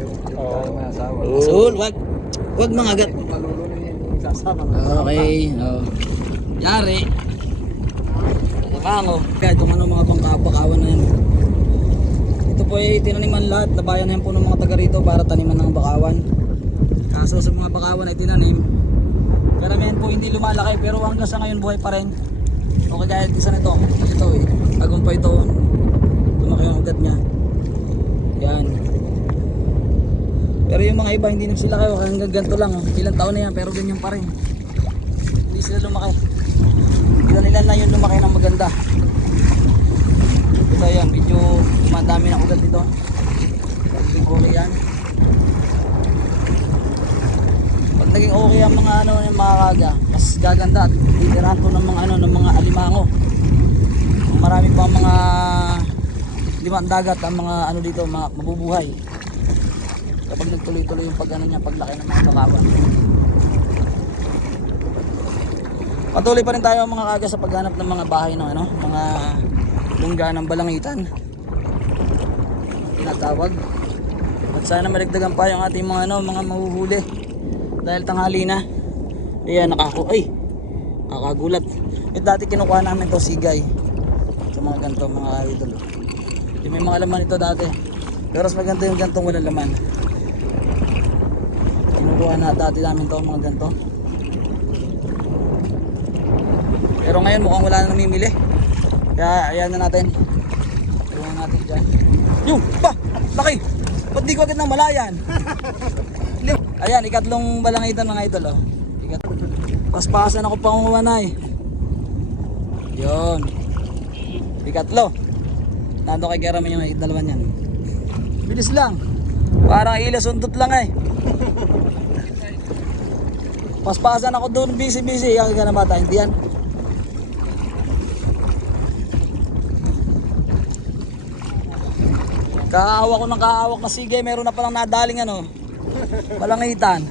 yung Oo. tayo may asawa. Sul, wag. Wag mga agat. Kung malulunod yan yung sasama. Okay. Oh. Yari. Pango. Kaya itong ano mga pangkapakawan na yan. Ito po ay tinaniman lahat. Nabayan na yan po ng mga taga rito para taniman ng bakawan. Kaso sa mga bakawan ay tinanim. Karamihan po hindi lumalaki pero hanggang sa ngayon buhay pa rin. O kagaya isa nito. Ito eh. Bagong pa ito. Lumaki ang ugat niya. Yan. Pero yung mga iba hindi na sila kayo hanggang ganito lang. oh. Ilang taon na yan pero ganyan pa rin. Hindi sila lumaki. Ilan ilan na yun lumaki ng maganda. Ito yan, medyo dumadami na ugat dito. Naging okay yan. Pag naging okay ang mga ano yung mga kaga, mas gaganda at titirahan ng mga ano ng mga alimango. Marami pa mga limang dagat ang mga ano dito, mga mabubuhay kapag nagtuloy-tuloy yung pag ano niya, paglaki ng mga bakawan. Patuloy pa rin tayo mga kaga sa paghanap ng mga bahay ng ano, mga lungga ng balangitan. Tinatawag. At sana maragdagan pa yung ating mga ano, mga mahuhuli. Dahil tanghali na. Ayan, nakako, ay, nakagulat. Yung dati kinukuha namin to sigay. Sa mga ganito, mga idol. Yung may mga laman ito dati. Pero mas maganda yung gantong walang laman. Kinukuha na dati namin to mga ganito. Pero ngayon mukhang wala na namimili. Kaya ayan na natin. Tulungan natin dyan. Yung! Pa! Laki! Ba't di ko agad ng malayan? Ayan, ikatlong balangitan mga idol oh. Ikat Paspasan ako pangunguha na eh. Yun. Ikatlo. Nando kay Keraman yung dalawa niyan. Bilis lang. Parang ila sundot lang eh. Paspasan ako doon busy-busy. Yung ka bata, hindi yan. Kaawak ko ng kaawak na sige, meron na palang nadaling ano. Malangitan.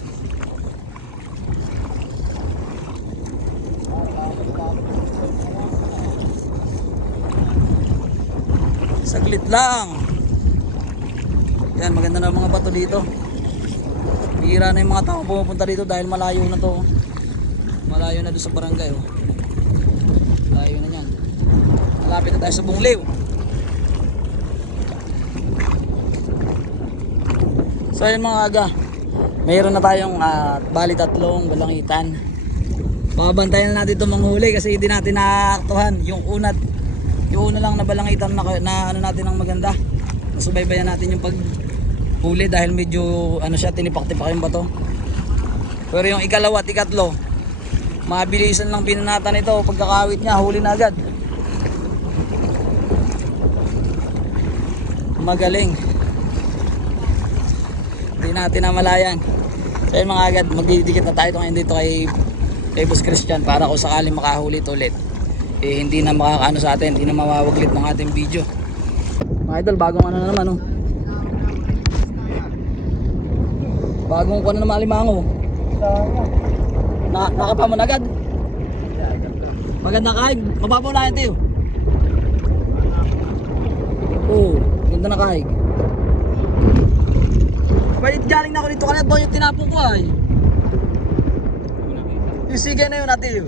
Saglit lang. Yan, maganda na mga bato dito. Bihira na yung mga tao pumupunta dito dahil malayo na to. Malayo na doon sa barangay. Oh. Malayo na yan. Malapit na tayo sa Bungliw. So yun mga aga. Mayroon na tayong ah, bali tatlong balangitan. Babantayan na natin itong manghuli kasi hindi natin naaktuhan yung unat. Yung una lang na balangitan na, na ano natin ang maganda. Nasubaybayan natin yung pag huli dahil medyo ano siya tinipak-tipak yung bato. Pero yung ikalawa at ikatlo, mabilisan lang pinanatan ito pagkakawit niya, huli na agad. Magaling. Hindi natin namalayan. So yun mga agad, magdidikit na tayo ngayon dito kay, kay Boss Christian para kung sakaling makahuli ito ulit. Eh hindi na makakaano sa atin, hindi na mawawaglit ng ating video. Mga idol, bagong ano na naman oh. Bagong kuha na naman alimango. Na, nakapa mo na agad. Maganda kahig. Mababaw na yan tayo. Oo, ganda na kahig. Abay, galing na ako dito kanina doon yung tinapon ko ay. Yung sigay na yun natin.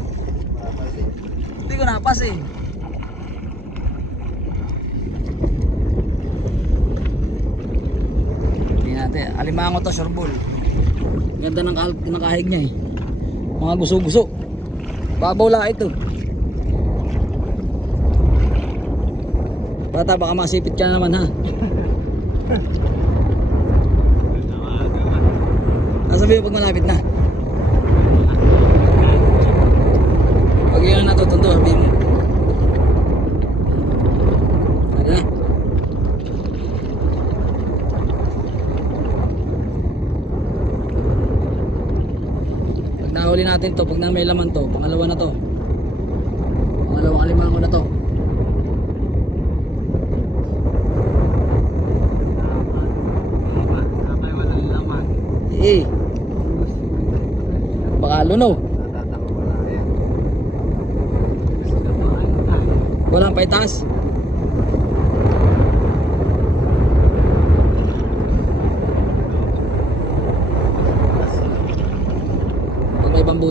Hindi ko napas eh. Hindi natin. Alimango to, sureball. Ganda ng, ng niya eh. Mga guso-guso. Babaw lang ito. Bata, baka masipit ka na naman ha. Nasabi mo pag malapit na. Pag yun natutundo, sabihin mo. Ano na? Pag nahuli natin to, pag na may laman to, pangalawa na to. Pangalawang alimango na to. Eh. Baka luno. Walang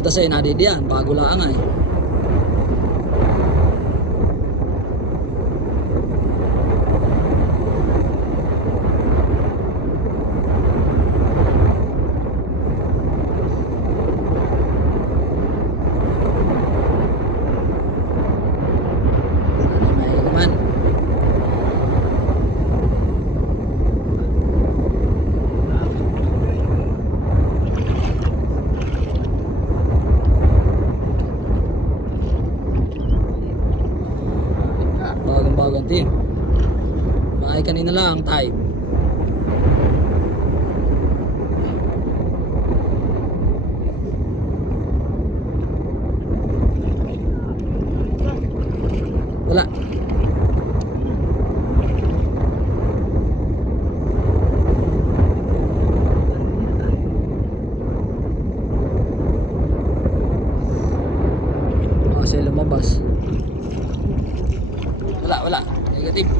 paitas. butas eh, nadidiyan, bago lang ay. Ay Wala. Kasi lumabas. Wala, wala. Negative.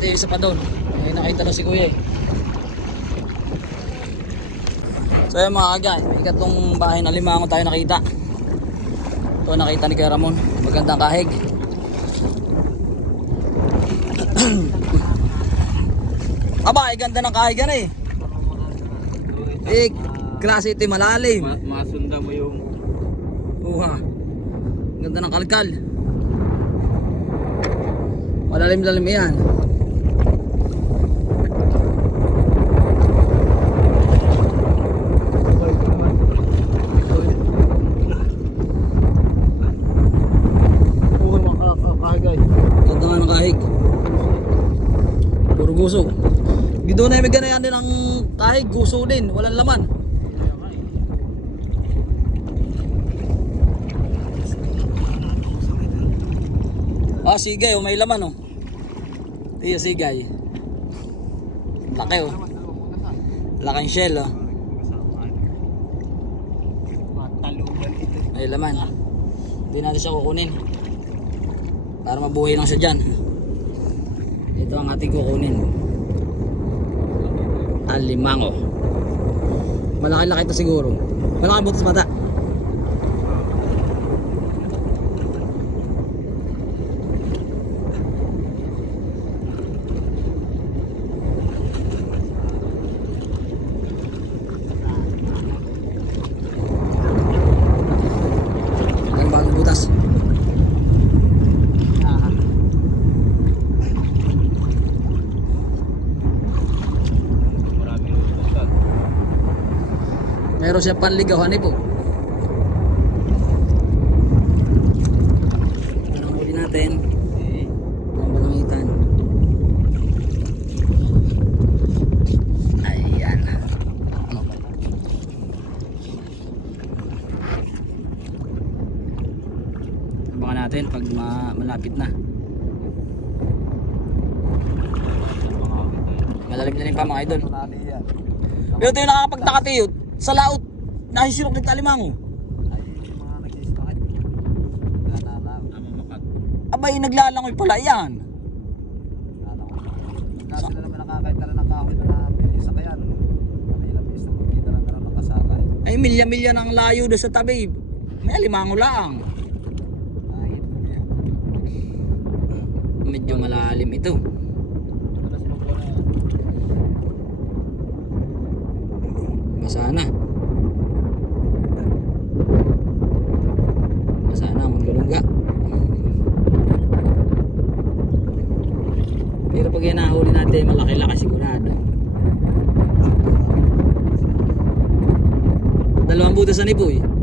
Yung isa pa doon. May nakita na si Kuya eh. So yun mga kagay, may ikatlong bahay na limango tayo nakita. Ito nakita ni Kuya Ramon. Magandang kahig. Aba, ay ganda ng kahig yan eh. Eh, klase ito malalim. Ma- masunda mo yung Uha. Ganda ng kalkal. Malalim-lalim yan. Oo, mga kakagay. Ganda nga ng kahig. Dito na may ganayan din ang kahig. Guso din. Walang laman. Ah, sigay. Oh, may laman oh. Tiyo, sigay. Laki oh. Laking shell oh. May laman. Hindi natin siya kukunin. Para mabuhay lang siya dyan. Ito ang ating kukunin. Alimango. Malaki-laki ito siguro. Malaki butas mata. Ang bagong butas. Maraming utusan. Meron siya panligawan eh po. Ang huli natin. Ang balangitan. Ayan. Abangan natin pag ma- malapit na. Malalim na rin pa mga idol. Pero tayo nakakapagtaka tayo, sa laot, nasisilok ng na lang. makat. Abay, naglalangoy pala yan. Kasi na naman nakakita na ng kahoy na sa kayan. Beses na makita ng gano'n nakasakay. Ay, milya-milya ng layo doon sa tabi. May alimango lang. Ay, ito yan. Medyo malalim ito. Wala silang buwan na yan. Basa na. Basa na, manggulungga. Pero pag yan nahuli natin, malaki-laki sigurado. Dalawang butas na ni Boy.